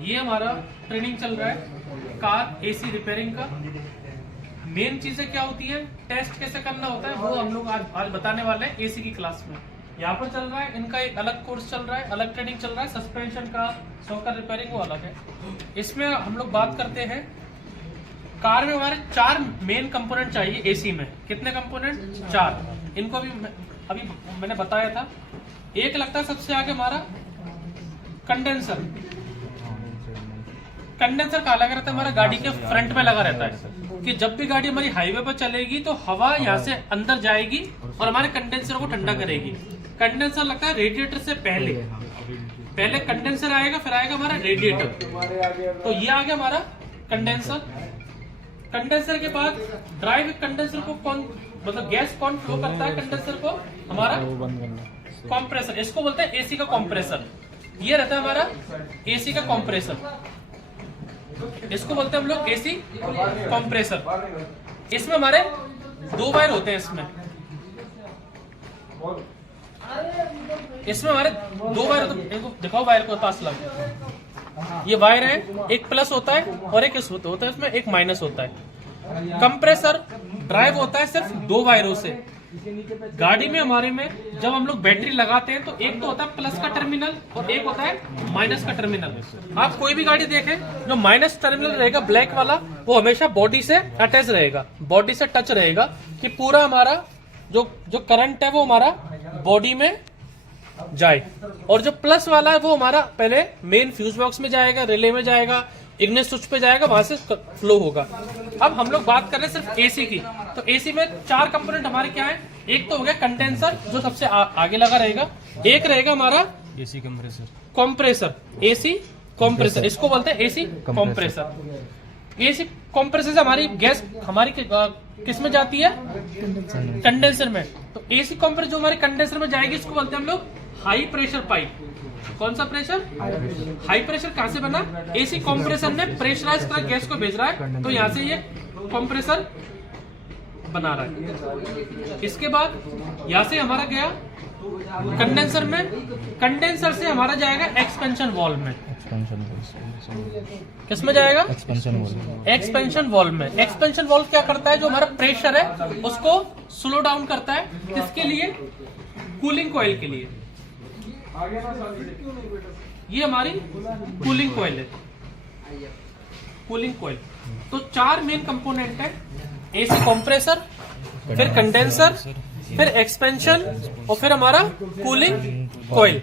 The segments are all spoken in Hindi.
ये हमारा ट्रेनिंग चल रहा है कार एसी रिपेयरिंग का। मेन चीजें क्या होती है, टेस्ट कैसे करना होता है, वो हम लोग आज बताने वाले हैं एसी की क्लास में। यहाँ पर चल रहा है इनका एक अलग कोर्स चल रहा है, अलग ट्रेनिंग चल रहा है, सस्पेंशन का, सॉकर रिपेयरिंग वो अलग है। इसमें हम लोग बात करते हैं कार में हमारे 4 मेन कंपोनेंट चाहिए एसी में। कितने कंपोनेंट? 4। इनको अभी मैंने बताया था। एक लगता है सबसे आगे हमारा कंडेंसर। कंडेंसर कहाँ लगा रहता है? हमारा गाड़ी के फ्रंट में लगा रहता है कि जब भी गाड़ी हमारी हाईवे पर चलेगी तो हवा यहाँ से अंदर जाएगी और हमारे कंडेंसर को ठंडा करेगी। कंडेंसर लगता है रेडिएटर से पहले कंडेंसर आएगा, फिर आएगा हमारा रेडिएटर। तो ये आ गया हमारा कंडेंसर। कंडेंसर के बाद ड्राइव कंडेंसर को कौन, मतलब गैस कौन फ्लो करता है कंडेंसर को? हमारा कंप्रेसर। इसको बोलते हैं एसी का कंप्रेसर। ये रहता है हमारा एसी का कंप्रेसर, इसको बोलते हैं हम लोग एसी कंप्रेसर। इसमें हमारे 2 वायर होते हैं। इसमें हमारे 2 वायर होते हैं। दिखाओ वायर को पास लगा। ये वायर है, एक प्लस होता है और एक होता है, इसमें एक माइनस होता है। कंप्रेसर ड्राइव होता है सिर्फ 2 वायरों से। गाड़ी में हमारे में जब हम लोग बैटरी लगाते हैं तो एक तो होता है प्लस का टर्मिनल और एक होता है माइनस का टर्मिनल। आप कोई भी गाड़ी देखें, जो माइनस टर्मिनल रहेगा ब्लैक वाला, वो हमेशा बॉडी से अटैच रहेगा, बॉडी से टच रहेगा कि पूरा हमारा जो करंट है वो हमारा बॉडी में जाए। और जो प्लस वाला है वो हमारा पहले मेन फ्यूज बॉक्स में जाएगा, रिले में जाएगा, इग्निस स्विच पे जाएगा, वहां से फ्लो होगा। अब हम लोग बात कर रहे हैं सिर्फ एसी की। तो एसी में 4 कंपोनेंट हमारे क्या है? एक तो हो गया कंडेंसर जो सबसे आगे लगा रहेगा, एक रहेगा हमारा एसी कंप्रेसर, एसी कंप्रेसर, इसको बोलते हैं एसी कंप्रेसर। एसी कंप्रेसर से हमारी गैस हमारी किस में जाती है? कंडेंसर में। तो एसी कंप्रेसर जो हमारे कंडेंसर में जाएगी इसको बोलते हैं हम लोग हाई प्रेशर पाइप। कौन सा प्रेशर? High pressure. कहां से बना? एसी कंप्रेसर ने प्रेशराइज कर गैस को भेज रहा है, तो यहां से ये कंप्रेसर बना रहा है। इसके बाद यहां से हमारा गया कंडेंसर में, कंडेंसर से हमारा जाएगा एक्सपेंशन वाल्व में। किस में जाएगा? एक्सपेंशन वाल्व में। एक्सपेंशन वाल्व क्या करता है? जो हमारा प्रेशर है उसको स्लो डाउन करता है। किसके लिए? कूलिंग कॉइल के लिए। ये हमारी कूलिंग कॉइल है, कूलिंग कॉइल। तो 4 मेन कंपोनेंट है, एसी कंप्रेसर, फिर कंडेंसर, फिर एक्सपेंशन और फिर हमारा कूलिंग कॉइल।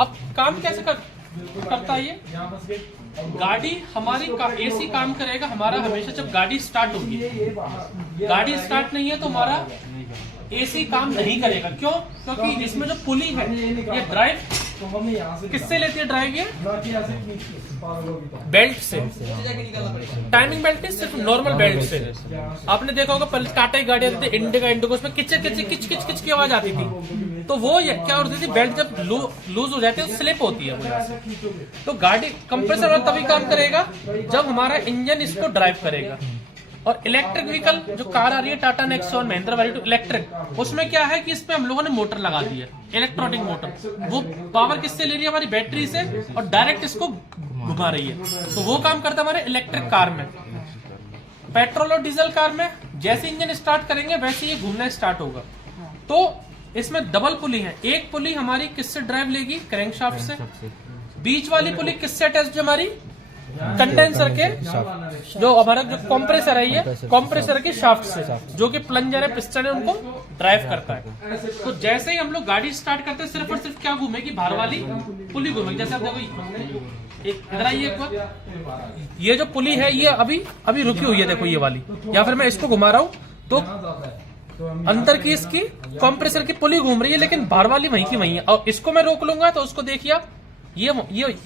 अब काम कैसे करता है ये? गाड़ी हमारी एसी काम करेगा हमारा हमेशा जब गाड़ी स्टार्ट होगी। गाड़ी स्टार्ट नहीं है तो हमारा एसी काम नहीं करेगा। क्यों? क्योंकि इसमें जो पुली है ये ड्राइव किससे लेती है? ड्राइव ये बेल्ट से, टाइमिंग बेल्ट नहीं, सिर्फ नॉर्मल बेल्ट से। आपने देखा होगा पहले टाटा की गाड़ी आती थी, इंडिगो, उसमें किच किच की आवाज आती थी। तो वो क्या होती थी? बेल्ट जब लूज हो जाती है तो स्लिप होती है वो यहाँ से। तो गाड़ी कंप्रेसर वाला तभी काम करेगा जब हमारा इंजन इसको ड्राइव करेगा। और इलेक्ट्रिक व्हीकल जो कार आ रही है टाटा नेक्सॉन, महिंद्रा वेरिटो इलेक्ट्रिक, उसमें क्या है कि इसमें हम लोगों ने मोटर लगा दी है, इलेक्ट्रॉनिक मोटर। वो पावर किससे ले रही है? हमारी बैटरी से, और डायरेक्ट इसको घुमा रही है। तो वो काम करता है हमारे इलेक्ट्रिक कार में। पेट्रोल और डीजल कार में जैसे इंजन स्टार्ट करेंगे वैसे ये घूमना स्टार्ट होगा। तो इसमें डबल पुली है। एक पुली हमारी किससे ड्राइव लेगी? क्रैंकशाफ्ट से। बीच वाली पुली किससे अटैच्ड है? हमारी कंडेंसर के, जो हमारा जो कंप्रेसर है, ये कंप्रेसर के शाफ्ट से, जो कि प्लंजर है, पिस्टन है, उनको ड्राइव करता है। तो जैसे ही हम लोग गाड़ी स्टार्ट करते हैं सिर्फ और सिर्फ क्या घूमेगी? बाहर वाली पुली घूमेगी। जैसे आप देखो इधर आइए एक बार, ये जो पुली है ये अभी रुकी हुई है, देखो ये वाली। या फिर मैं इसको घुमा रहा हूँ तो अंदर की इसकी कंप्रेसर की पुली घूम रही है, लेकिन बाहर वाली वहीं की वहीं है। और इसको मैं रोक लूंगा तो उसको देखिए आप, ये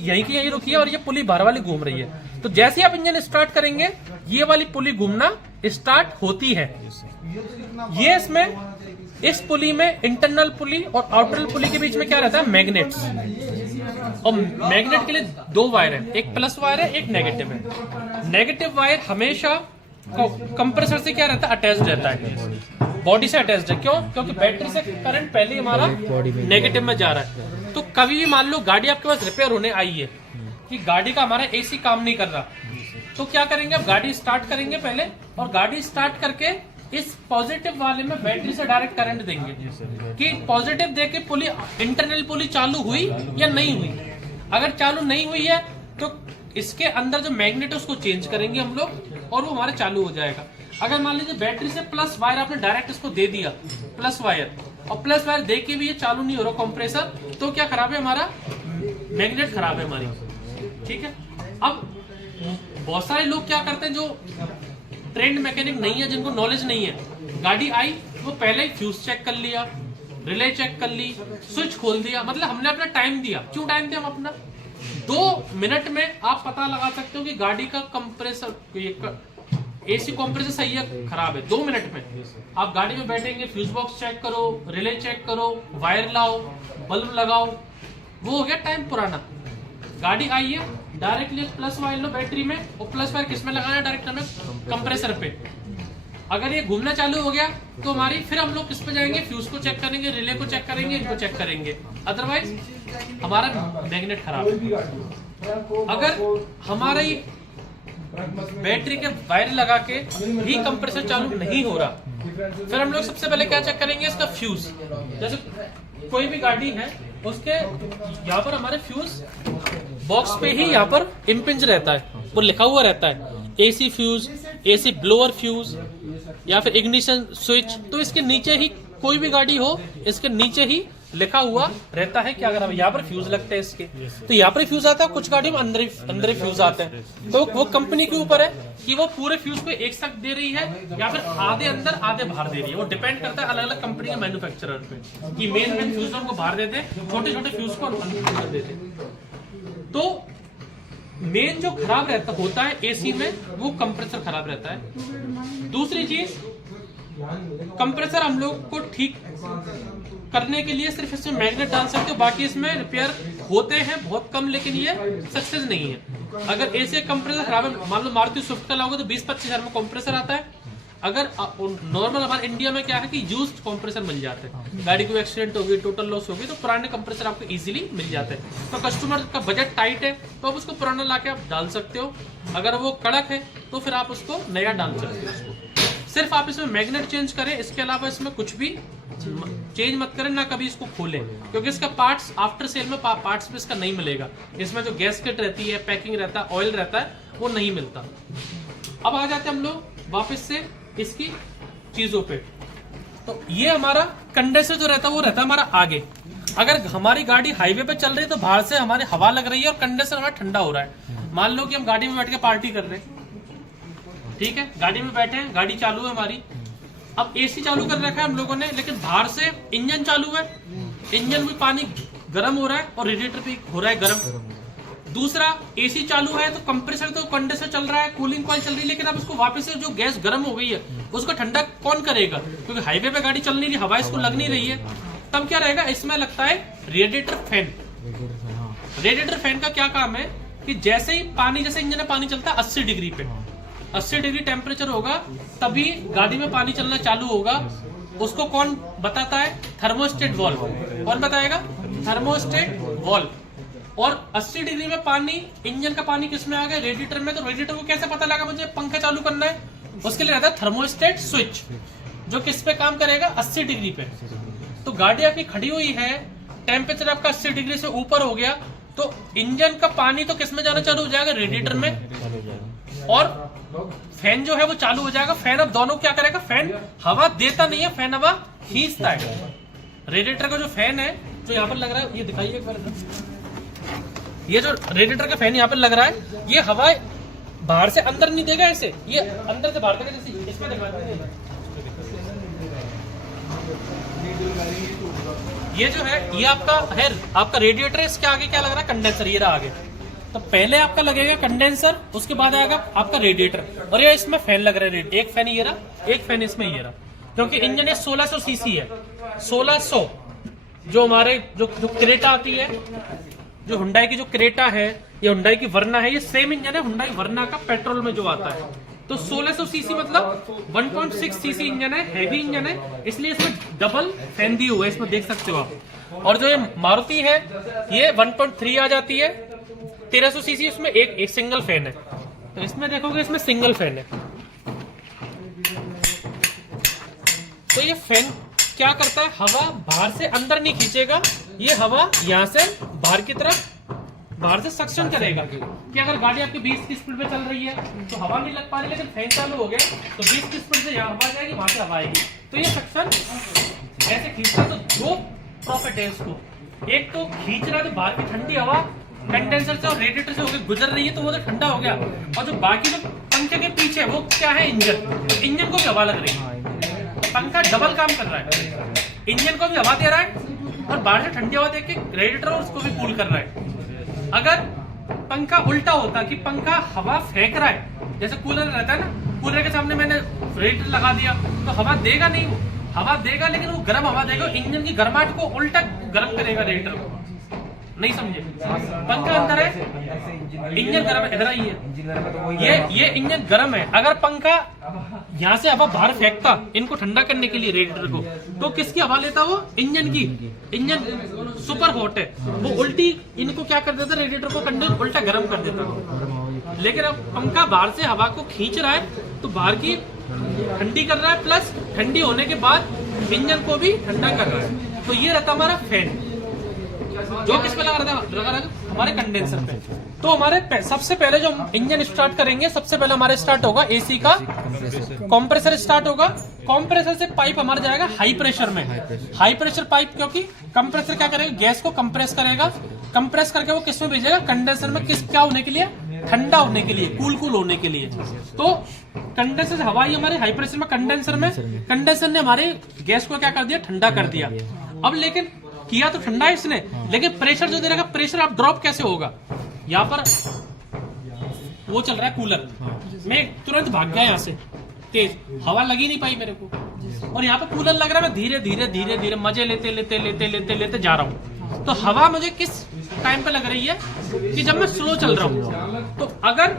यहीं की यहीं रुकी है और ये पुली बाहर वाली घूम रही है। तो जैसे ही आप इंजन स्टार्ट करेंगे ये वाली पुली घूमना स्टार्ट होती है। ये इसमें इस पुली में इंटरनल पुली और आउटर पुली के बीच में क्या रहता है? मैग्नेट्स। और मैग्नेट के लिए 2 वायर है, एक प्लस वायर है, एक नेगेटिव है। नेगेटिव वायर हमेशा कंप्रेसर से क्या रहता है? अटैच्ड रहता है, बॉडी से अटैच्ड है। क्यों? क्योंकि बैटरी से करंट पहले हमारा नेगेटिव में जा रहा है। तो कभी भी मान लो गाड़ी आपके पास रिपेयर होने आई है, कि गाड़ी का हमारा एसी काम नहीं कर रहा, तो क्या करेंगे, अब गाड़ी स्टार्ट करेंगे पहले, और गाड़ी स्टार्ट करके इस पॉजिटिव वाले में बैटरी से डायरेक्ट करंट देंगे कि पॉजिटिव देके पुली, इंटरनल पुली चालू हुई या नहीं हुई। अगर चालू नहीं हुई है तो इसके अंदर जो मैग्नेट है उसको चेंज करेंगे हम लोग और वो हमारा चालू हो जाएगा। अगर मान लीजिए बैटरी से प्लस वायर आपने डायरेक्ट इसको दे दिया, प्लस वायर, और प्लस वायर दे के भी ये चालू नहीं हो रहा कंप्रेसर, तो क्या खराब है, हमारा मैग्नेट खराब है हमारी। ठीक है, अब बहुत सारे लोग क्या करते हैं जो ट्रेंड मैकेनिक नहीं है, जिनको नॉलेज नहीं है, गाड़ी आई वो पहले ही फ्यूज चेक कर लिया, रिले चेक कर ली, स्विच खोल दिया, मतलब हमने अपना टाइम दिया। क्यों टाइम दिया हम अपना? 2 मिनट में आप पता लगा सकते हो कि गाड़ी का कंप्रेसर, एसी कंप्रेसर सही है खराब है। 2 मिनट में आप गाड़ी में बैठेंगे, फ्यूज बॉक्स चेक करो, रिले चेक करो, वायर लाओ, बल्ब लगाओ, वो हो गया टाइम पुराना। गाड़ी आई है, डायरेक्टली प्लस वायर लो बैटरी में, और प्लस वायर किस में लगाना है, डायरेक्ट हमें कंप्रेसर पे। अगर ये घूमना चालू हो गया तो हमारी फिर हम लोग किस पे जाएंगे, फ्यूज को चेक करेंगे, रिले को चेक करेंगे, इनको चेक करेंगे, अदरवाइज हमारा मैग्नेट खराब है। अगर हमारा बैटरी के वायर लगा के भी कंप्रेसर चालू नहीं हो रहा, फिर हम लोग सबसे पहले क्या चेक करेंगे, इसका फ्यूज। जैसे कोई भी गाड़ी है उसके यहाँ पर हमारे फ्यूज बॉक्स पे ही यहाँ पर इम्पिंज रहता है, वो लिखा हुआ रहता है AC fuse, AC blower fuse या फिर इग्निशन स्विच। तो इसके नीचे ही कोई भी गाड़ी हो, इसके नीचे ही लिखा हुआ रहता है कि अगर यहाँ पर फ्यूज लगते हैं इसके, तो यहाँ पर फ्यूज आता है, कुछ गाड़ियों में अंदर फ्यूज आते हैं। तो वो कंपनी के ऊपर है कि वो पूरे फ्यूज को एक साथ दे रही है या फिर आधे अंदर आधे बाहर दे रही है। वो डिपेंड करता है अलग अलग कंपनी के मैन्युफैक्चरर पे कि मेन फ्यूज उनको बाहर देते हैं, छोटे छोटे फ्यूज को अंदर कर देते हैं। तो मेन जो खराब रहता होता है एसी में, वो कंप्रेसर खराब रहता है। दूसरी चीज, कंप्रेसर हम लोग को ठीक करने के लिए सिर्फ इसमें मैग्नेट डाल सकते हो, बाकी इसमें रिपेयर होते हैं बहुत कम, लेकिन ये सक्सेस नहीं है। अगर एसी कंप्रेसर खराब है, मान लो मारुति स्विफ्ट का लाओगे तो 20-25 हजार में कंप्रेसर आता है। अगर नॉर्मल हमारे इंडिया में क्या है कि यूज्ड कंप्रेसर मिल जाते हैं, गाड़ी को एक्सीडेंट हो गई, टोटल लॉस हो गई, तो पुराने कंप्रेसर आपको इजीली मिल जाते हैं। तो कस्टमर का बजट टाइट है तो आप उसको पुराना लाके आप डाल सकते हो। अगर वो कड़क है तो फिर आप उसको नया डाल सकते हो। उसको सिर्फ आप इसमें मैग्नेट चेंज करें, इसके अलावा इसमें कुछ भी चेंज मत करें, ना कभी इसको खोलें, क्योंकि इसका पार्ट्स आफ्टर सेल में पार्ट्स में इसका नहीं मिलेगा। इसमें जो गैसकेट रहती है, पैकिंग रहता है, ऑयल रहता है, वो नहीं मिलता। अब आ जाते हैं हम लोग वापस से इसकी चीजों पे। तो ये हमारा कंडेंसर जो रहता है वो रहता है हमारा आगे। अगर हमारी गाड़ी हाईवे पे चल रही है तो बाहर से हमारी हवा लग रही है और कंडेंसर हमारा ठंडा हो रहा है। मान लो कि हम गाड़ी में बैठ के पार्टी कर रहे हैं, ठीक है, गाड़ी में बैठे हैं, गाड़ी चालू है हमारी, अब एसी चालू कर रखा है हम लोगों ने, लेकिन बाहर से इंजन चालू है, इंजन में पानी गर्म हो रहा है और रेडिएटर भी हो रहा है गर्म। दूसरा, एसी चालू है तो कंप्रेसर तो कंडेंसर चल रहा है, कूलिंग कॉइल चल रही है, लेकिन अब उसको वापस से जो गैस गर्म हो गई है उसको ठंडा कौन करेगा, क्योंकि हाईवे पे गाड़ी चल नहीं रही, हवा इसको लग नहीं रही है। तब क्या रहेगा, इसमें लगता है रेडिएटर फैन। रेडिएटर फैन का क्या काम है कि जैसे ही पानी, जैसे इंजन में पानी चलता है 80 डिग्री पे, 80 डिग्री टेम्परेचर होगा तभी गाड़ी में पानी चलना चालू होगा। उसको कौन बताता है, थर्मोस्टेट वाल्व। कौन बताएगा, थर्मोस्टेट वाल्व। और 80 डिग्री में पानी, इंजन का पानी किसमें आ गया, रेडिएटर में। तो रेडिएटर को कैसे पता लगा मुझे पंखा चालू करना है, उसके लिए रहता है थर्मोस्टेट स्विच, जो किस पे काम करेगा, 80 डिग्री पे। तो गाड़ी आपकी खड़ी हुई है, टेम्परेचर आपका 80 डिग्री से ऊपर हो गया, तो इंजन का पानी तो किस में जाना चालू हो जाएगा, रेडिएटर में, और फैन जो है वो चालू हो जाएगा। फैन अब दोनों क्या करेगा, फैन हवा देता नहीं है, फैन हवा खींचता है। रेडिएटर का जो फैन है जो यहाँ पर लग रहा है, ये दिखाइए एक बार, ये जो रेडिएटर का फैन यहाँ पर लग रहा है, ये हवा बाहर से अंदर नहीं देगा, ऐसे ये अंदर से बाहर देगा। जैसे इसमें ये जो है, ये आपका रेडिएटर है, इसके आगे क्या लग रहा है, कंडेंसर। ये रहा आगे, तो पहले आपका लगेगा कंडेंसर, उसके बाद आएगा आपका रेडिएटर, और ये इसमें फैन लग रहा है। एक फैन ये रहा, एक फैन इसमें ये रहा, क्योंकि इंजन ये 1600 सीसी है। 1600 जो हमारे जो क्रेटा आती है, जो हुंडई की जो क्रेटा है, ये हुंडई की वर्ना है, ये सेम इंजन है हुंडई वर्ना का पेट्रोल में जो आता है। तो 1600 सीसी मतलब 1.6 सीसी इंजन है, हैवी इंजन है, इसलिए इसमें डबल फैन दिए हुए, इसमें देख सकते हो आप। और जो ये मारुति है ये 1.3 आ जाती है, 1300 सीसी इसमें एक सिंगल फैन है। तो इसमें देखोगे इसमें सिंगल फैन है। तो ये फैन क्या करता है, हवा बाहर से अंदर नहीं खींचेगा, ये हवा यहाँ से बाहर की तरफ बाहर से सक्शन करेगा कि अगर गाड़ी आपकी 20 की स्पीड पे चल रही है तो हवा नहीं लग पा रही, लेकिन फैन चालू हो गया तो 20 की स्पीड से यहाँ हवा जाएगी, वहां से हवा आएगी। तो ये सक्शन ऐसे खींचता। तो दो प्रॉफिट है इसको, एक तो खींच रहा है तो बाहर की ठंडी हवा कंडेंसर से और रेडिएटर से होकर गुजर रही है तो वो तो ठंडा हो गया, और जो बाकी जो पंखे के पीछे वो क्या है, इंजन, तो इंजन को भी हवा लग रही है। पंखा डबल काम कर रहा है, इंजन को भी हवा दे रहा है और बाहर से ठंडी हवा देके रेडिएटर और उसको भी कूल कर रहा है। अगर पंखा उल्टा होता कि पंखा हवा फेंक रहा है, जैसे कूलर रहता है ना, कूलर के सामने मैंने रेडिएटर लगा दिया तो हवा देगा नहीं, वो हवा देगा लेकिन वो गर्म हवा देगा, इंजन की गर्माहट को उल्टा गर्म करेगा रेडिएटर को। नहीं समझे, पंखा अंदर है, इंजन गर्म है, इधर ही है, ये इंजन गर्म है। अगर पंखा यहाँ से हवा बाहर फेंकता इनको ठंडा करने के लिए रेडिएटर को, तो किसकी हवा लेता वो, इंजन की। इंजन सुपर हॉट है, वो उल्टी इनको क्या कर देता, रेडिएटर को कंडेंसर उल्टा गर्म कर देता। लेकिन अब पंखा बाहर से हवा को खींच रहा है तो बाहर की ठंडी कर रहा है, प्लस ठंडी होने के बाद इंजन को भी ठंडा कर रहा है। तो ये रहता हमारा फैन, जो किस पे लगा रहता है, हमारे कंडेंसर पे। तो हमारे सबसे पहले जो इंजन स्टार्ट करेंगे, सबसे पहले हमारे स्टार्ट होगा एसी का कंप्रेसर स्टार्ट होगा। कंप्रेसर से पाइप हमारा जाएगा हाई प्रेशर में, हाई प्रेशर पाइप, क्योंकि कंप्रेसर क्या करेगा, गैस को कंप्रेस करेगा, कंप्रेस करके वो किस में भेजेगा, कंडेंसर में, किस क्या होने के लिए, ठंडा होने के लिए, कूल होने के लिए। तो कंडेंसर से हवा ही हमारे हाई प्रेशर में, कंडेंसर ने हमारे गैस को क्या कर दिया, ठंडा कर दिया। अब लेकिन किया तो ठंडा है इसने, लेकिन प्रेशर जो दे रहा है, प्रेशर आप ड्रॉप कैसे होगा, यहाँ पर वो चल रहा है कूलर, मैं तुरंत भाग गया यहाँ से, तेज हवा लगी नहीं पाई मेरे को, और यहाँ पे कूलर लग रहा है, मैं धीरे धीरे धीरे धीरे मजे लेते लेते लेते लेते लेते जा रहा हूँ। तो हवा मुझे किस टाइम पे लग रही है कि जब मैं स्लो चल रहा हूँ। तो अगर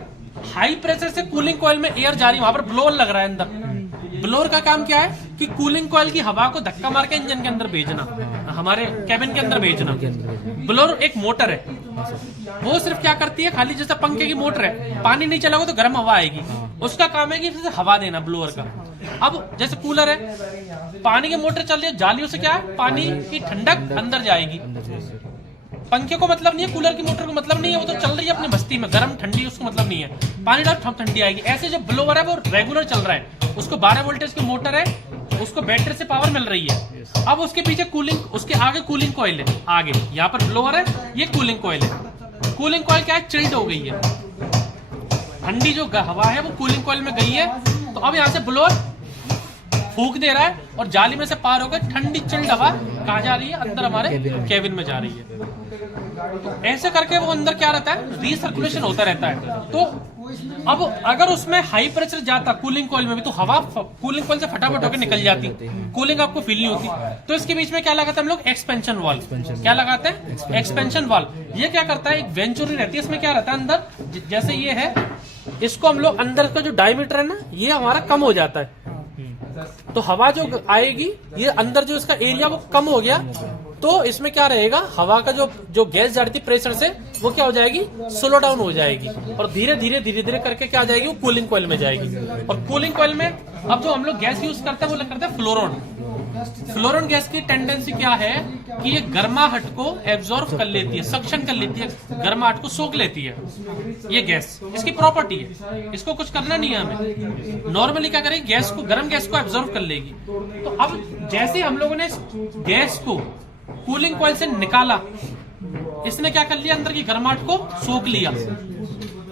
हाई प्रेशर से कूलिंग कॉइल में एयर जा रही है, वहां पर ब्लोअर लग रहा है अंदर। ब्लोअर का काम क्या है कि कूलिंग कॉइल की हवा को धक्का मार के इंजन के अंदर भेजना, हमारे कैबिन के अंदर भेजना। ब्लोअर एक मोटर है, वो सिर्फ क्या करती है, खाली जैसे पंखे की मोटर है, पानी नहीं चलाओगे तो गर्म हवा आएगी, उसका काम है कि हवा देना ब्लोअर का। अब जैसे कूलर है, पानी की मोटर चल रही है, जालियों से क्या है, पानी की ठंडक अंदर जाएगी। पंखे को मतलब नहीं है, कूलर की मोटर को मतलब नहीं है, वो तो चल रही है अपनी बस्ती में, गर्म ठंडी उसको मतलब नहीं है, पानी डाल ठंडी आएगी। ऐसे जो ब्लोअर है वो रेगुलर चल रहा है, उसको 12 वोल्टेज की मोटर है, उसको बैटरी से पावर मिल रही है। अब उसके पीछे कूलिंग, उसके आगे कूलिंग कॉइल है, आगे यहाँ पर ब्लोअर है, ये कूलिंग कॉइल है। कूलिंग कॉइल क्या है, चिल्ड हो गई है, ठंडी जो हवा है वो कूलिंग कॉइल में गई है। तो अब यहाँ से ब्लोअर फूंक दे रहा है और जाली में से पार होकर ठंडी चिल्ड हवा कहाँ जा रही है, अंदर हमारे केबिन में जा रही है। तो ऐसे करके वो अंदर क्या रहता है, रीसर्कुलेशन होता रहता है। तो अब अगर उसमें हाई प्रेशर जाता कूलिंग कॉइल में भी, तो हवा कूलिंग कॉइल से फटाफट होकर निकल जाती, कूलिंग आपको फील नहीं होती। तो इसके बीच में क्या लगाते हैं हम लोग, एक्सपेंशन वाल्व। क्या लगाते हैं, एक्सपेंशन वाल्व। ये क्या करता है, एक वेंचुरी रहती है, इसमें क्या रहता है अंदर, जैसे ये है, इसको हम लोग अंदर का जो डायमीटर है ना, ये हमारा कम हो जाता है। तो हवा जो आएगी, ये अंदर जो इसका एरिया वो कम हो गया, तो इसमें क्या रहेगा, हवा का जो गैस जा रही थी प्रेशर से, वो क्या हो जाएगी, स्लो डाउन हो जाएगी, और धीरे धीरे धीरे धीरे करके क्या आ जाएगी, वो कूलिंग कॉइल में जाएगी। और कूलिंग कॉइल में अब जो हम लोग गैस यूज करते हैं वो करते हैं फ्लोरोन। फ्लोरोन गैस की टेंडेंसी क्या है कि ये गर्माहट को एब्जॉर्ब कर लेती है, सक्शन कर लेती है, गर्माहट को सोख लेती है। ये गैस इसकी प्रॉपर्टी है, इसको कुछ करना नहीं है हमें। नॉर्मली क्या करेगी, गैस को, गर्म गैस को एब्जॉर्ब कर लेगी। तो अब जैसे हम लोगों ने गैस को कूलिंग कॉइल से निकाला, इसने क्या कर लिया, अंदर की गर्माहट को सोख लिया,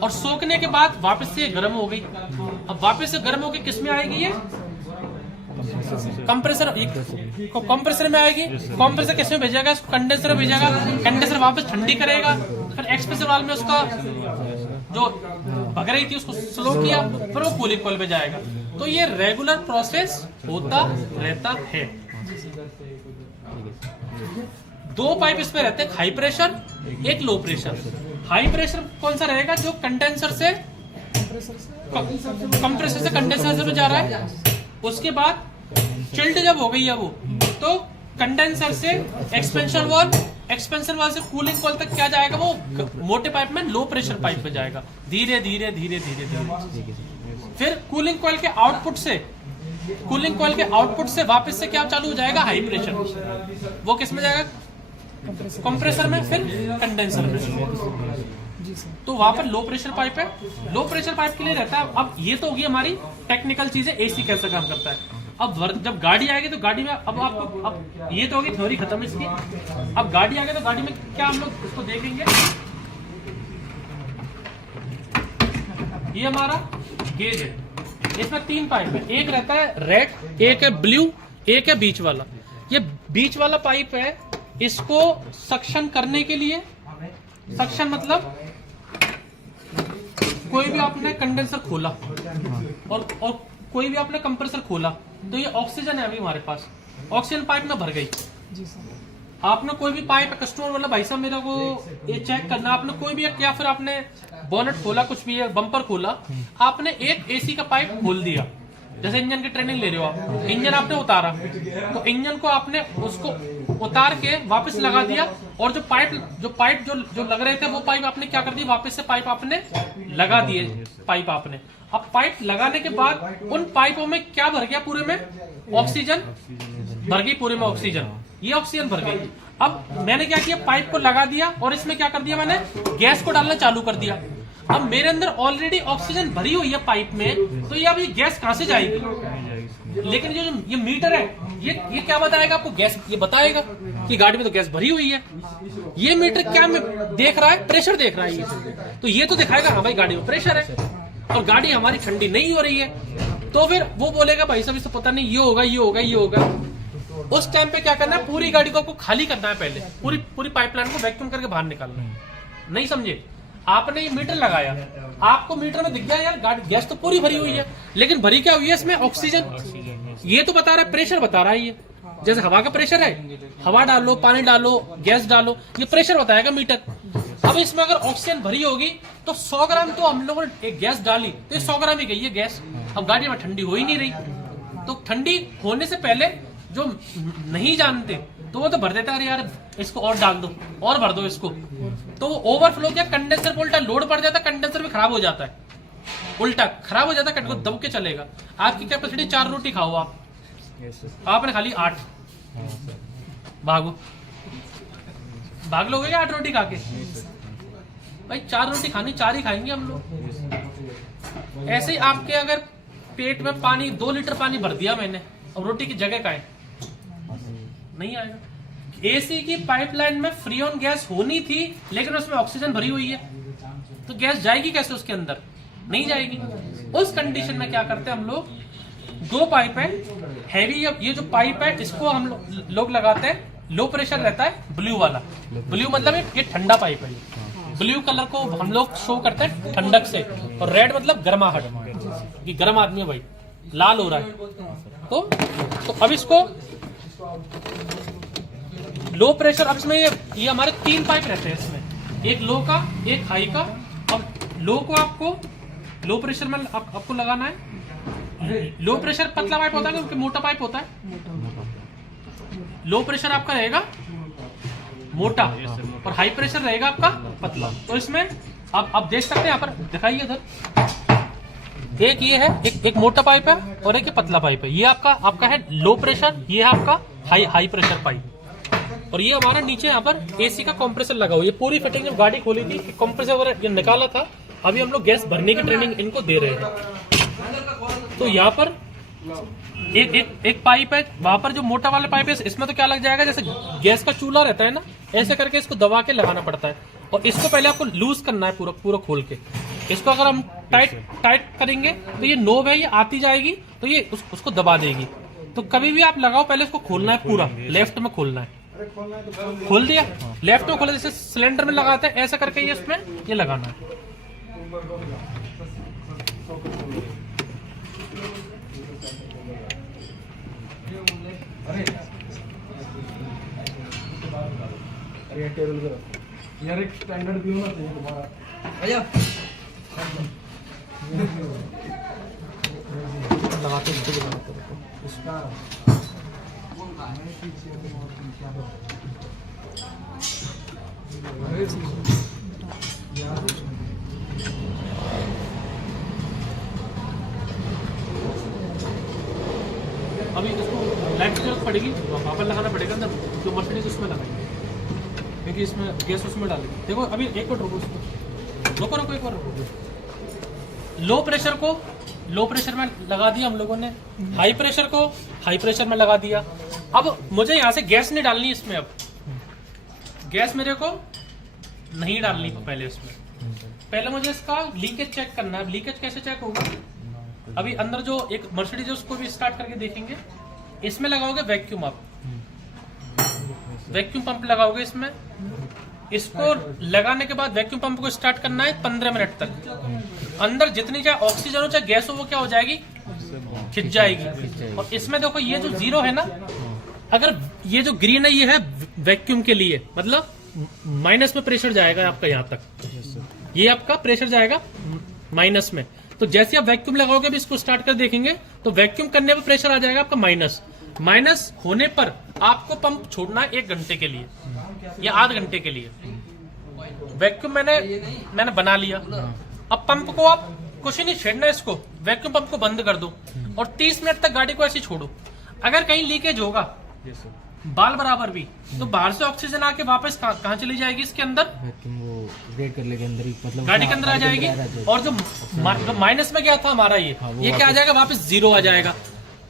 और सोखने के बाद वापस से गर्म हो गई। अब वापस से गर्म होकर किस में आएगी, ये कंप्रेसर, कंप्रेसर में आएगी। कंप्रेसर किस में भेजेगा, इसको कंडेंसर में भेजेगा, कंडेंसर वापस ठंडी करेगा, फिर एक्सप्रेसर वाल्व में उसका जो भग रही थी उसको स्लो किया, फिर वो कूलिंग कॉइल में जाएगा। तो ये रेगुलर प्रोसेस होता रहता है। दो पाइप इसमें रहते हैं, हाई प्रेशर, एक लो प्रेशर। हाई प्रेशर कौन सा रहेगा, जो कंडेंसर से कंप्रेसर से कंडेंसर में जा रहा है। उसके बाद चिल्ड जब हो गई है वो, तो कंडेंसर से एक्सपेंशन वाल्व, एक्सपेंशन वाल से कूलिंग कॉइल तक क्या जाएगा, वो मोटे पाइप में लो प्रेशर पाइप में जाएगा, धीरे धीरे धीरे धीरे धीरे। फिर कूलिंग कॉइल के आउटपुट से वापस से क्या चालू हो जाएगा, हाई प्रेशर, वो किस में जाएगा, कंप्रेसर में, फिर कंडेंसर में। तो वहां पर लो प्रेशर पाइप है, लो प्रेशर पाइप के लिए रहता है। अब ये तो होगी हमारी टेक्निकल चीजें, एसी कैसे काम करता है। अब जब गाड़ी आएगी तो गाड़ी में अब आपको, अब ये तो होगी थ्योरी खत्म इसकी। अब गाड़ी आ गई तो गाड़ी में क्या हम लोग इसको देखेंगे। ये हमारा गेज है, इसमें 3 पाइप है, एक रहता है रेड, एक है ब्लू, एक है बीच वाला। ये बीच वाला पाइप है, इसको सक्शन करने के लिए, सक्शन मतलब कोई भी आपने कंडेंसर खोला और कोई भी आपने कंप्रेसर खोला तो ये ऑक्सीजन है अभी हमारे पास, ऑक्सीजन पाइप में भर गई। आपने कोई भी पाइप, कस्टमर वाला भाई साहब मेरा को ये चेक करना, आपने कोई भी, या फिर आपने बोनेट खोला, कुछ भी बम्पर खोला, आपने एक एसी का पाइप खोल दिया, जैसे इंजन की ट्रेनिंग ले रहे हो आप, इंजन आपने उतारा तो इंजन को आपने उसको उतार के वापस लगा दिया, और जो पाइप जो लग रहे थे वो पाइप आपने क्या कर दिया, वापस से पाइप आपने लगा दिए पाइप आपने। अब पाइप लगाने के बाद उन पाइपों में क्या भर गया, पूरे में ऑक्सीजन भर गई, पूरे में ऑक्सीजन, ये ऑक्सीजन भर गई। अब मैंने क्या किया, पाइप को लगा दिया और इसमें क्या कर दिया, मैंने गैस को डालना चालू कर दिया। अब मेरे अंदर ऑलरेडी ऑक्सीजन भरी हुई है पाइप में, तो ये अभी गैस कहां से जाएगी। लेकिन जो ये मीटर है ये क्या बताएगा आपको, गैस ये बताएगा कि गाड़ी में तो गैस भरी हुई है। ये मीटर क्या देख रहा है, प्रेशर देख रहा है ये, तो ये तो दिखाएगा हाँ भाई गाड़ी में प्रेशर है और गाड़ी हमारी ठंडी नहीं हो रही है। तो फिर वो बोलेगा भाई साहब इससे पता नहीं, ये होगा ये होगा ये होगा। उस टाइम पे क्या करना है, पूरी गाड़ी को आपको खाली करना है, पहले पूरी पाइपलाइन को वैक्यूम करके बाहर निकालना है। नहीं समझे, आपने ये मीटर लगाया, आपको मीटर में दिख गया यार गाड़ी गैस तो पूरी भरी हुई है, लेकिन भरी क्या हुई है इसमें, ऑक्सीजन। ये तो बता रहा है, प्रेशर बता रहा है, ये जैसे हवा का प्रेशर है, हवा डालो, पानी डालो, गैस डालो, ये प्रेशर बताएगा मीटर। अब इसमें अगर ऑक्सीजन भरी होगी तो 100 ग्राम तो हम लोगों ने एक गैस डाली तो 100 ग्राम ही गई है गैस। अब गाड़ी में ठंडी हो ही नहीं रही, तो ठंडी होने से पहले जो नहीं जानते तो वो तो भर देता है, अरे यार इसको और डाल दो और भर दो इसको, तो वो ओवरफ्लो क्या, कंडेंसर पे उल्टा लोड पड़ जाता है, कंडेंसर भी खराब हो जाता है, उल्टा खराब हो जाता है, को दब के चलेगा। आपकी कैपेसिटी 4 रोटी खाओ आप, आपने खाली 8, भाग लोगे क्या 8 रोटी खा के, भाई 4 रोटी खानी, 4 ही खाएंगे हम लोग। ऐसे ही आपके अगर पेट में पानी 2 लीटर पानी भर दिया मैंने, अब रोटी की जगह का है नहीं आएगा। एसी की पाइपलाइन में फ्रीऑन गैस होनी थी, लेकिन उसमें ऑक्सीजन भरी हुई है, तो गैस जाएगी कैसे उसके अंदर, नहीं जाएगी। उस कंडीशन में क्या करते हैं हम लोग, 2 पाइप है हैवी, ये जो पाइप है इसको हम लोग लगाते हैं, लो प्रेशर रहता है ब्लू वाला, ब्लू मतलब ये ठंडा पाइप है, ब्लू कलर को हम लोग शो करते हैं ठंडक से, और रेड मतलब गर्माहट, कि गर्म आदमी है भाई, लाल हो रहा है। तो अब इसको लो प्रेशर, अब इसमें ये हमारे 3 पाइप रहते हैं इसमें, एक लो का, एक हाई का। अब लो को आपको लो प्रेशर में आपको लगाना है। लो प्रेशर पतला पाइप होता है क्योंकि मोटा पाइप होता है, लो प्रेशर आपका रहेगा मोटा और हाई प्रेशर रहेगा आपका पतला। तो इसमें आप देख सकते हैं, यहाँ पर दिखाइए इधर, एक ये है, एक मोटा पाइप है और एक पतला पाइप है। ये आपका है लो प्रेशर, ये है आपका हाई प्रेशर पाइप, और ये हमारा नीचे यहाँ पर एसी का कंप्रेसर लगा हुआ है। ये पूरी फिटिंग जब गाड़ी खोली थी, कंप्रेसर वगैरह ये निकाला था, अभी हम लोग गैस भरने की ट्रेनिंग इनको दे रहे हैं। तो यहाँ पर एक पाइप है, वहां पर जो मोटा वाला पाइप है इसमें तो क्या लग जाएगा, जैसे गैस का चूल्हा रहता है ना, ऐसे करके इसको दबा के लगाना पड़ता है, और इसको पहले आपको लूज करना है पूरा खोल के। इसको अगर हम टाइट करेंगे तो ये नोब है, ये आती जाएगी तो ये उसको दबा देगी। तो कभी भी आप लगाओ पहले इसको खोलना है, पूरा लेफ्ट में खोलना है। खोल दिया, लेफ्ट में खोला, जैसे सिलेंडर में लगाते हैं ऐसा करके ये इसमें ये लगाना है। यार एक स्टैंडर्ड भी होना चाहिए तुम्हारा भैया। लगाते इसका अभी इसको लाइट की जरूरत पड़ेगी, वापस लगाना पड़ेगा अंदर, जो मर्सिडीज उसमें लगाएंगे, क्योंकि इसमें गैस उसमें डालेंगे। देखो अभी एक बार रुको, इसको रुको एक बार रुको। लो प्रेशर में लगा दिया हम लोगों ने, हाई प्रेशर को हाई प्रेशर में लगा दिया। अब मुझे यहाँ से गैस नहीं डालनी इसमें, अब गैस मेरे को नहीं डालनी पहले इसमें, पहले मुझे इसका लीकेज चेक करना है। लीकेज कैसे चेक होगा, अभी अंदर जो एक मर्सिडीज है उसको भी स्टार्ट करके देखेंगे। इसमें लगाओगे वैक्यूम, आप वैक्यूम पंप लगाओगे इसमें। इसको लगाने के बाद वैक्यूम पंप को स्टार्ट करना है 15 मिनट तक। अंदर जितनी चाहे ऑक्सीजन हो चाहे गैस हो, वो क्या हो जाएगी, खिंच जाएगी। और इसमें देखो ये जो जीरो है ना, अगर ये जो ग्रीन है ये है वैक्यूम के लिए, मतलब माइनस में प्रेशर जाएगा आपका यहाँ तक, ये आपका प्रेशर जाएगा माइनस में। तो जैसे आप वैक्यूम लगाओगे, अभी इसको स्टार्ट कर देखेंगे तो वैक्यूम करने पर प्रेशर आ जाएगा आपका माइनस होने पर आपको पंप छोड़ना है 1 घंटे के लिए या आध घंटे के लिए। वैक्यूम मैंने बना लिया। अब पंप को आप कुछ ही नहीं छेड़ना, इसको वैक्यूम पंप को बंद कर दो और 30 मिनट तक गाड़ी को ऐसे छोड़ो। अगर कहीं लीकेज होगा बाल बराबर भी, तो बाहर से ऑक्सीजन आके वापस कहाँ चली जाएगी, इसके अंदर वो रेड कर लेके अंदर ही, मतलब गाड़ी के अंदर आ जाएगी। और जो माइनस में गया था हमारा ये क्या आ जाएगा, वापस जीरो आ जाएगा।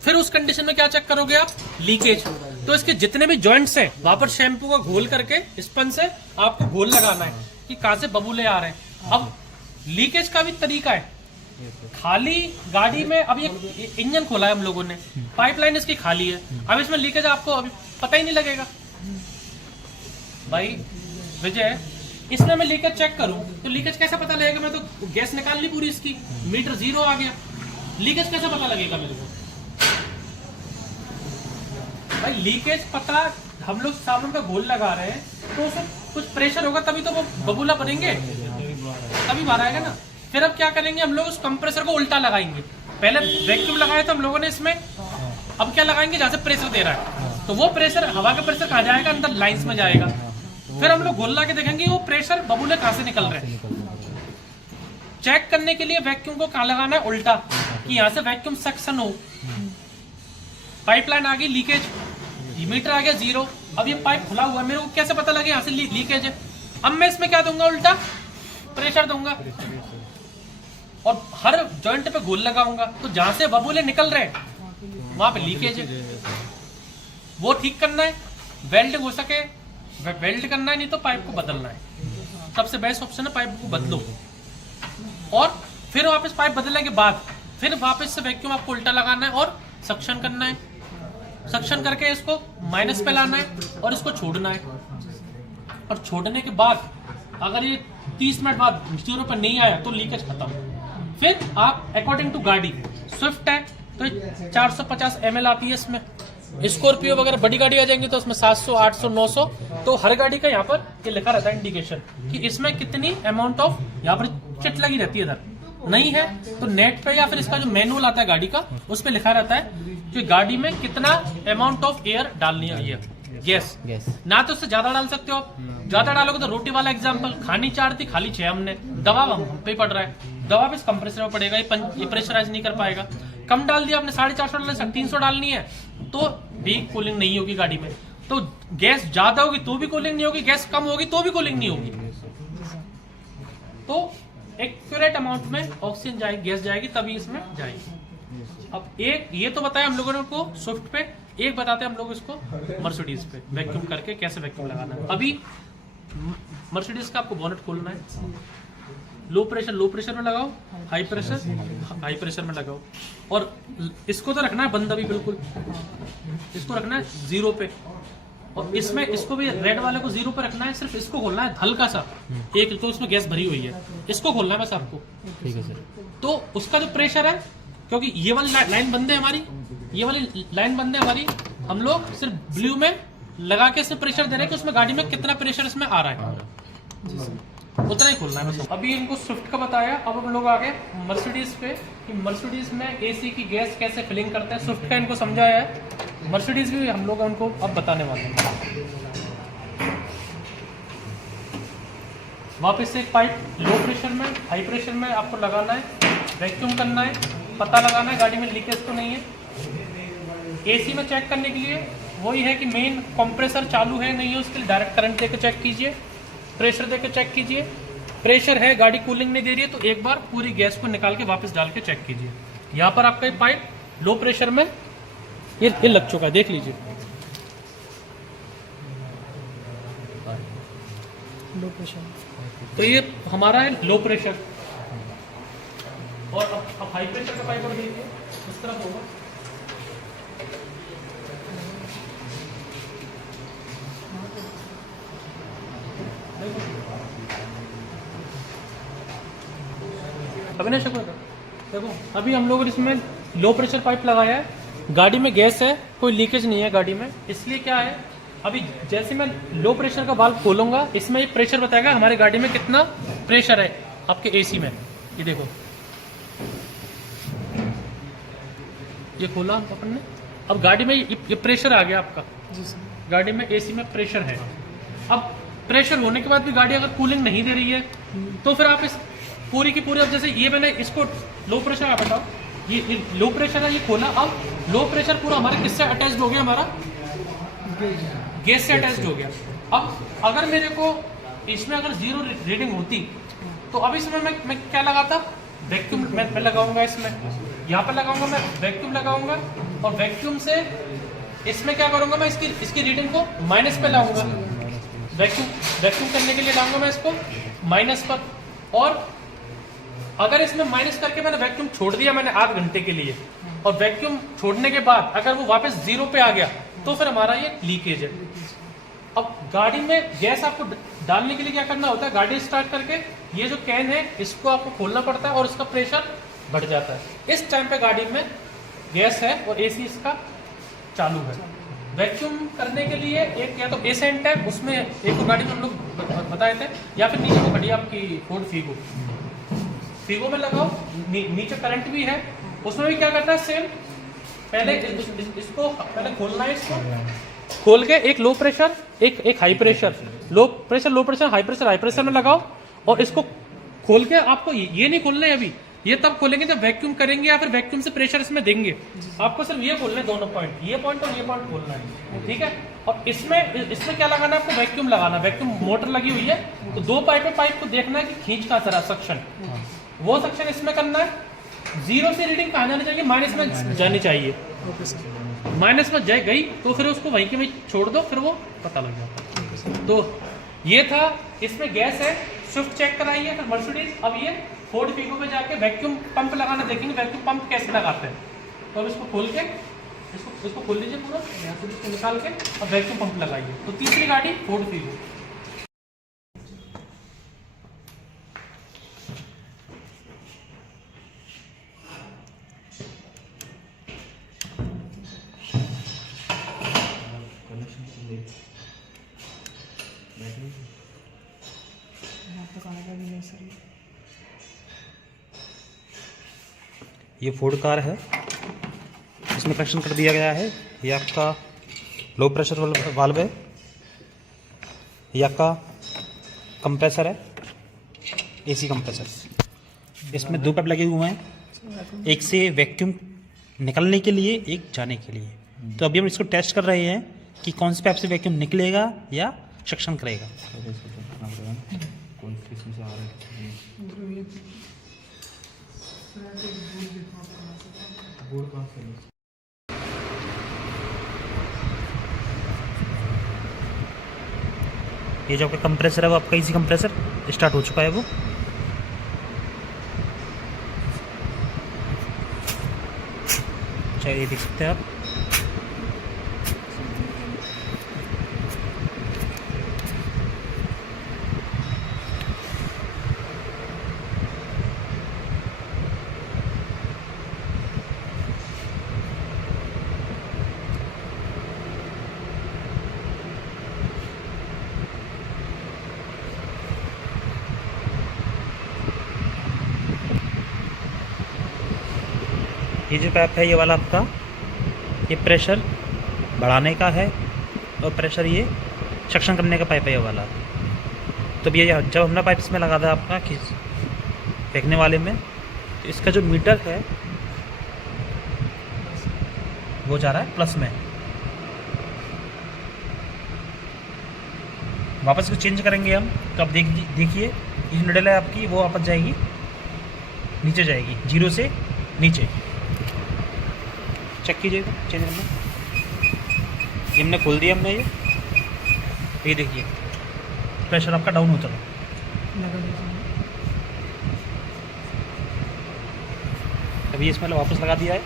फिर उस कंडीशन में क्या चेक करोगे आप, लीकेज। तो इसके जितने भी जॉइंट्स हैं वहां पर शैम्पू का घोल करके स्पंज से आपको घोल लगाना है कि कहां से बबूले आ रहे हैं। अब लीकेज का भी तरीका है, खाली गाड़ी में अब ये इंजन खोला है हम लोगों ने, पाइपलाइन इसकी खाली है, अब इसमें लीकेज आपको अभी पता ही नहीं लगेगा। भाई विजय, इसमें मैं लीकेज चेक करूं तो लीकेज कैसे पता लगेगा, मैं तो गैस निकाल ली पूरी, इसकी मीटर जीरो आ गया, लीकेज कैसे पता लगेगा मेरे को। भाई लीकेज पता, हम लोग साबुन का घोल लगा रहे हैं तो उसमें कुछ प्रेशर होगा तभी तो वो बबूला भरेंगे, तभी बाहर आएगा ना। फिर अब क्या करेंगे, हम लोग उस कंप्रेसर को उल्टा लगाएंगे। पहले वैक्यूम लगाया था हम लोगों ने इसमें, अब क्या लगाएंगे, जहां से प्रेशर दे रहा है तो वो प्रेशर, हवा का प्रेशर कहाँ जाएगा, अंदर लाइंस में जाएगा। फिर हम लोग घोल ला के देखेंगे वो प्रेशर बबूले कहाँ से निकल रहे हैं। चेक करने के लिए वैक्यूम को कहाँ लगाना है, उल्टा, कि यहाँ से वैक्यूम सक्शन हो। पाइपलाइन आ गई लीकेज, मीटर आ गया जीरो। अब ये पाइप खुला हुआ है, मेरे को कैसे पता लगे यहाँ से लीकेज है। अब मैं इसमें क्या दूंगा, उल्टा प्रेशर दूंगा और हर जॉइंट पे घोल लगाऊंगा, तो जहां से बबूले निकल रहे हैं वहां पे लीकेज है, वो ठीक करना है। वेल्डिंग हो सके वेल्ड करना है, नहीं तो पाइप को बदलना है। सबसे बेस्ट ऑप्शन है पाइप को बदलो, और फिर वापस पाइप बदलने के बाद फिर वापस से वैक्यूम आपको उल्टा लगाना है और सक्शन करना है। सक्शन करके इसको माइनस पे लाना है और इसको छोड़ना है। और छोड़ने के बाद अगर ये 30 मिनट बाद जीरो पर नहीं आया तो लीकेज खत्म। फिर आप अकॉर्डिंग टू गाड़ी, स्विफ्ट है तो 450 ml आती है इसमें, स्कॉर्पियो वगैरह बड़ी गाड़ी आ जाएंगी तो उसमें 700, 800, 900। तो हर गाड़ी का यहाँ पर ये लिखा रहता है इंडिकेशन कि इसमें कितनी अमाउंट ऑफ, यहाँ पर चिट लगी रहती है। इधर नहीं है तो नेट पे या फिर इसका जो मैनुअल आता है गाड़ी का, उस पर लिखा रहता है कि गाड़ी में कितना अमाउंट ऑफ एयर डालनी है, ये गैस। ना तो उससे ज्यादा डाल सकते हो आप, ज्यादा डालोगे तो रोटी वाला एग्जांपल, खानी 4 थी खाली 6 हमने, दवा हम पे पड़ रहा है, दवा भी इस कंप्रेसर में पड़ेगा, ये प्रेशराइज नहीं कर पाएगा। कम डाल दिया आपने, 450 डालना, 300 डालनी है तो भी कूलिंग नहीं होगी गाड़ी में। तो गैस ज्यादा होगी तो भी कूलिंग नहीं होगी, गैस कम होगी तो भी कूलिंग नहीं होगी। तो एक्यूरेट अमाउंट में ऑक्सीजन जाएगी, गैस जाएगी, तभी इसमें जाएगी। अब एक ये तो बताया हम लोगों ने को स्विफ्ट पे, एक बताते हैं हम लोग इसको मर्सिडीज पे वैक्यूम करके कैसे वैक्यूम लगाना है। अभी मर्सिडीज का आपको बोनेट खोलना है, लो प्रेशर में लगाओ, हाई प्रेशर में लगाओ, और इसको तो रखना है बंद अभी बिल्कुल, इसको रखना है जीरो पे, और इसमें इसको भी रेड वाले को जीरो पे रखना है। सिर्फ इसको खोलना है हल्का सा, एक तो उसमें गैस भरी हुई है, इसको खोलना है बस आपको। ठीक है सर। तो उसका जो प्रेशर है, क्योंकि ये वाली लाइन बंद है हमारी, ये वाली लाइन बंद है हमारी, हम लोग सिर्फ ब्लू में लगा के इसमें प्रेशर दे रहे हैं कि उसमें गाड़ी में कितना प्रेशर इसमें आ रहा है, उतना ही खोलना है बस। अभी इनको स्विफ्ट का बताया, अब हम लोग आ गए मर्सिडीज पे कि मर्सिडीज में एसी की गैस कैसे फिलिंग करते हैं। स्विफ्ट का इनको समझाया है, मर्सिडीज भी हम लोग उनको अब बताने वाले हैं। वापस से एक पाइप लो प्रेशर में हाई प्रेशर में आपको लगाना है, वैक्यूम करना है, पता लगाना है गाड़ी में लीकेज तो नहीं है। एसी में चेक करने के लिए वही है कि मेन कंप्रेसर चालू है नहीं है, उसके लिए डायरेक्ट करंट देकर चेक कीजिए, प्रेशर देकर चेक कीजिए। प्रेशर है, गाड़ी कूलिंग नहीं दे रही है, तो एक बार पूरी गैस को निकाल के वापस डाल के चेक कीजिए। यहाँ पर आपका पाइप लो प्रेशर में ये लग चुका है, देख लीजिए। Low pressure. तो ये हमारा है लो प्रेशर। और अब हाई प्रेशर का पाइप और देखिए इस तरफ होगा। अविनाश देखो, अभी हम लोगों ने इसमें लो प्रेशर पाइप लगाया है, गाड़ी में गैस है, कोई लीकेज नहीं है गाड़ी में। इसलिए क्या है, अभी जैसे मैं लो प्रेशर का वाल्व खोलूंगा, इसमें ये प्रेशर बताएगा हमारी गाड़ी में कितना प्रेशर है आपके एसी में। ये देखो, ये खोला अपन ने, अब गाड़ी में ये प्रेशर आ गया आपका। जी सर। गाड़ी में एसी में प्रेशर है। अब प्रेशर होने के बाद भी गाड़ी अगर कूलिंग नहीं दे रही है तो फिर आप इस पूरी की पूरी, अब जैसे ये मैंने इसको लो प्रेशर, आप बताओ, ये लो प्रेशर है, ये खोला। अब लो प्रेशर पूरा हमारे किससे अटैच्ड हो गया, हमारा गैस से अटैच्ड हो गया। अब अगर मेरे को इसमें अगर 0 रीडिंग होती तो अब इसमें मैं क्या लगाता, वैक्यूम मैं लगाऊंगा, इसमें यहाँ पर लगाऊंगा, मैं वैक्यूम लगाऊंगा, और वैक्यूम से इसमें क्या करूंगा, मैं इसकी रीडिंग को माइनस पे लाऊंगा। वैक्यूम करने के लिए लाऊंगा मैं इसको माइनस पर। और अगर इसमें माइनस करके मैंने वैक्यूम छोड़ दिया मैंने आध घंटे के लिए, और वैक्यूम छोड़ने के बाद अगर वो वापस 0 पे आ गया तो फिर हमारा ये लीकेज है। अब गाड़ी में गैस आपको डालने के लिए क्या करना होता है, गाड़ी स्टार्ट करके ये जो कैन है इसको आपको खोलना पड़ता है और इसका प्रेशर बढ़ जाता है। इस टाइम पे गाड़ी में गैस है और एसी इसका चालू है। वैक्यूम करने के लिए एक या तो एसेंट है, उसमें एक तो गाड़ी में हम लोग बताए थे, या फिर नीचे को खड़ी आपकी फोर्ड फीगो में लगाओ, नीचे करंट भी है, उसमें भी क्या करना है सेम। पहले इसको पहले खोलना है, इसको खोल के एक लो प्रेशर एक high pressure, low pressure high pressure में लगाओ, और इसको खोल के आपको ये नहीं खोलना है अभी, ये तब खोलेंगे जब वैक्यूम करेंगे या फिर वैक्यूम से प्रेशर इसमें देंगे। आपको सिर्फ ये खोलना है, दोनों पॉइंट, ये पॉइंट और ये पॉइंट खोलना है, ठीक है। और इसमें क्या लगाना है आपको, वैक्यूम लगाना। वैक्यूम मोटर लगी हुई है तो 2 पाइप को देखना है कि खींच का तरह सक्शन, वो सक्शन इसमें करना है। 0 से रीडिंग कहाँ जानी चाहिए, माइनस में जानी चाहिए। माइनस में गई तो फिर उसको वहीं के वहीं छोड़ दो, फिर वो पता लग जाता। तो ये था, इसमें गैस है, स्विफ्ट चेक कराई है, फिर मर्सिडीज। अब ये फोर्ड फीगो पे जाके वैक्यूम पंप लगाना देखेंगे, वैक्यूम पंप कैसे लगाते हैं। तो अब इसको खोल के इसको खोल लीजिए पूरा, यहाँ से इसको निकाल के अब वैक्यूम पंप लगाइए। तो तीसरी गाड़ी फोर्ड फीगो। ये फोर्ड कार है, इसमें कनेक्शन कर दिया गया है। ये आपका लो प्रेशर वाल्व है, ये आपका कंप्रेसर है, एसी कंप्रेसर। इसमें 2 पाइप लगे हुए हैं, एक से वैक्यूम निकलने के लिए, एक जाने के लिए। तो अभी हम इसको टेस्ट कर रहे हैं कि कौन से पाइप से वैक्यूम निकलेगा या सक्शन करेगा। ये जो आपका कंप्रेसर है वो आपका इसी कंप्रेसर स्टार्ट हो चुका है। वो चाहिए, देख सकते हैं आप। ये जो पाइप है ये वाला आपका, ये प्रेशर बढ़ाने का है, और प्रेशर ये सक्शन करने का पाइप है ये वाला। तो अब ये जब हमने पाइप इसमें लगा था आपका खींच फेंकने वाले में, तो इसका जो मीटर है वो जा रहा है प्लस में। वापस इसको चेंज करेंगे हम, तो अब देखिए ये निडल है आपकी वो वापस जाएगी नीचे, जाएगी 0 से नीचे। चेक कीजिएगा चेंज करना। ये हमने खोल दिया हमने ये देखिए प्रेशर आपका डाउन होता है। अभी इसमें वापस लगा दिया है।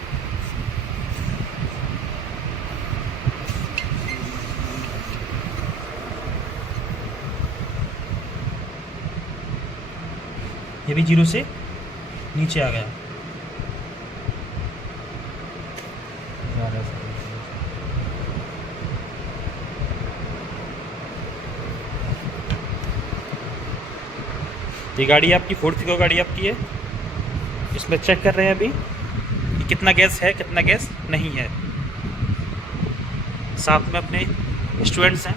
ये भी 0 से नीचे आ गया। ये गाड़ी आपकी 4th फ्लोर गाड़ी आपकी है। इसमें चेक कर रहे हैं अभी कि कितना गैस है कितना गैस नहीं है। साथ में अपने स्टूडेंट्स हैं।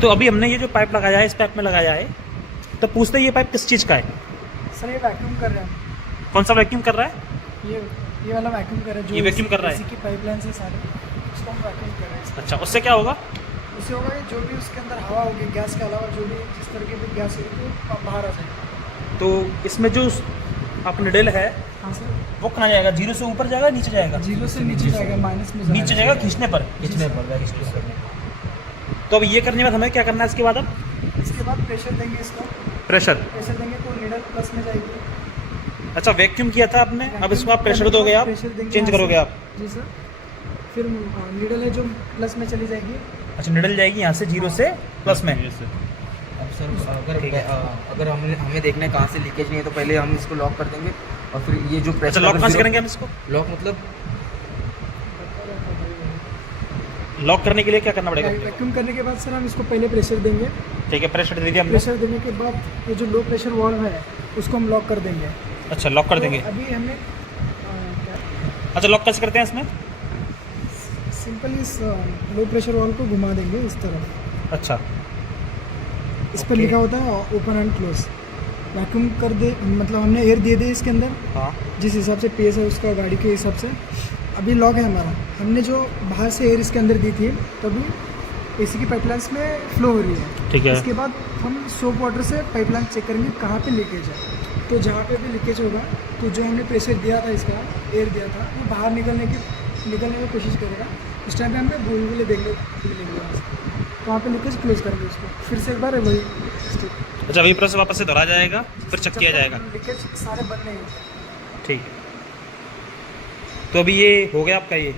तो अभी हमने ये जो पाइप लगाया है इस पाइप में लगाया है, तो पूछते हैं ये पाइप किस चीज़ का है? सर ये वैक्यूम कर रहे हैं। कौन सा वैक्यूम कर रहा है? ये वाला वैक्यूम कर रहा है जो ये वैक्यूम कर रहा है? इसी की पाइपलाइन से सारे उसको हम वैक्यूम कर रहे हैं। अच्छा, उससे क्या होगा? उससे होगा कि जो भी उसके अंदर हवा होगी गैस के अलावा जो भी जिस तरह की भी गैस होगी तो बाहर आ जाएगी। तो इसमें जो आप निडल है हाँ सर, वो कहाँ जाएगा? 0 से ऊपर जाएगा नीचे जाएगा? 0 से नीचे जाएगा, माइनस में नीचे जाएगा खींचने पर। तो अब ये करने के बाद हमें क्या करना है इसके बाद? अब इसके बाद प्रेशर देंगे इसको, प्रेशर देंगे तो नीडल प्लस में जाएगी। अच्छा, वैक्यूम किया था आपने, अब इसको आप प्रेशर दोगे, आप चेंज करोगे आप? जी सर। फिर नीडल है जो प्लस में चली जाएगी। अच्छा, निडल जाएगी यहाँ से 0 से प्लस में। अब सर अगर हमें देखना है कहाँ से लीकेज नहीं है, तो पहले हम इसको लॉक कर देंगे और फिर ये जो अच्छा, प्रेशर लॉक कहाँ से करेंगे हम इसको? लॉक मतलब लॉक करने के लिए क्या करना पड़ेगा? वैक्यूम करने के बाद सर हम इसको पहले प्रेशर देंगे। ठीक है, प्रेशर दे दिया हमने। प्रेशर देने के बाद ये जो लो प्रेशर वाल्व है उसको हम लॉक कर देंगे। अच्छा, लॉक कर देंगे। तो अभी हमने अच्छा, लॉक कैसे करते हैं इसमें? सिंपल इस लो प्रेशर वाल्व को घुमा देंगे इस तरफ। अच्छा, इस पर लिखा होता है ओपन एंड क्लोज। वैक्यूम कर दे मतलब हमने एयर दे इसके अंदर हाँ जिस हिसाब से पेस है उसका गाड़ी के हिसाब से। अभी लॉक है हमारा, हमने जो बाहर से एयर इसके अंदर दी थी तभी एसी की पाइपलाइंस में फ्लो हो रही है। ठीक है। इसके बाद हम सोप वाटर से पाइपलाइन चेक करेंगे कहाँ पे लीकेज है। तो जहाँ पे भी लीकेज होगा तो जो हमने प्रेशर दिया था इसका एयर दिया था वो बाहर निकलने की कोशिश करेगा। उस टाइम पे हमें बुलबुले देखने मिलेंगे वहाँ से, वहाँ पे लीकेज क्लोज करेंगे उसको। फिर से एक बार वही स्टेप। अच्छा, वही प्रोसेस वापस से दोहराया जाएगा, फिर चेक किया जाएगा। लीकेज सारे बंद नहीं होते। ठीक है, तो अभी ये हो गया आपका ये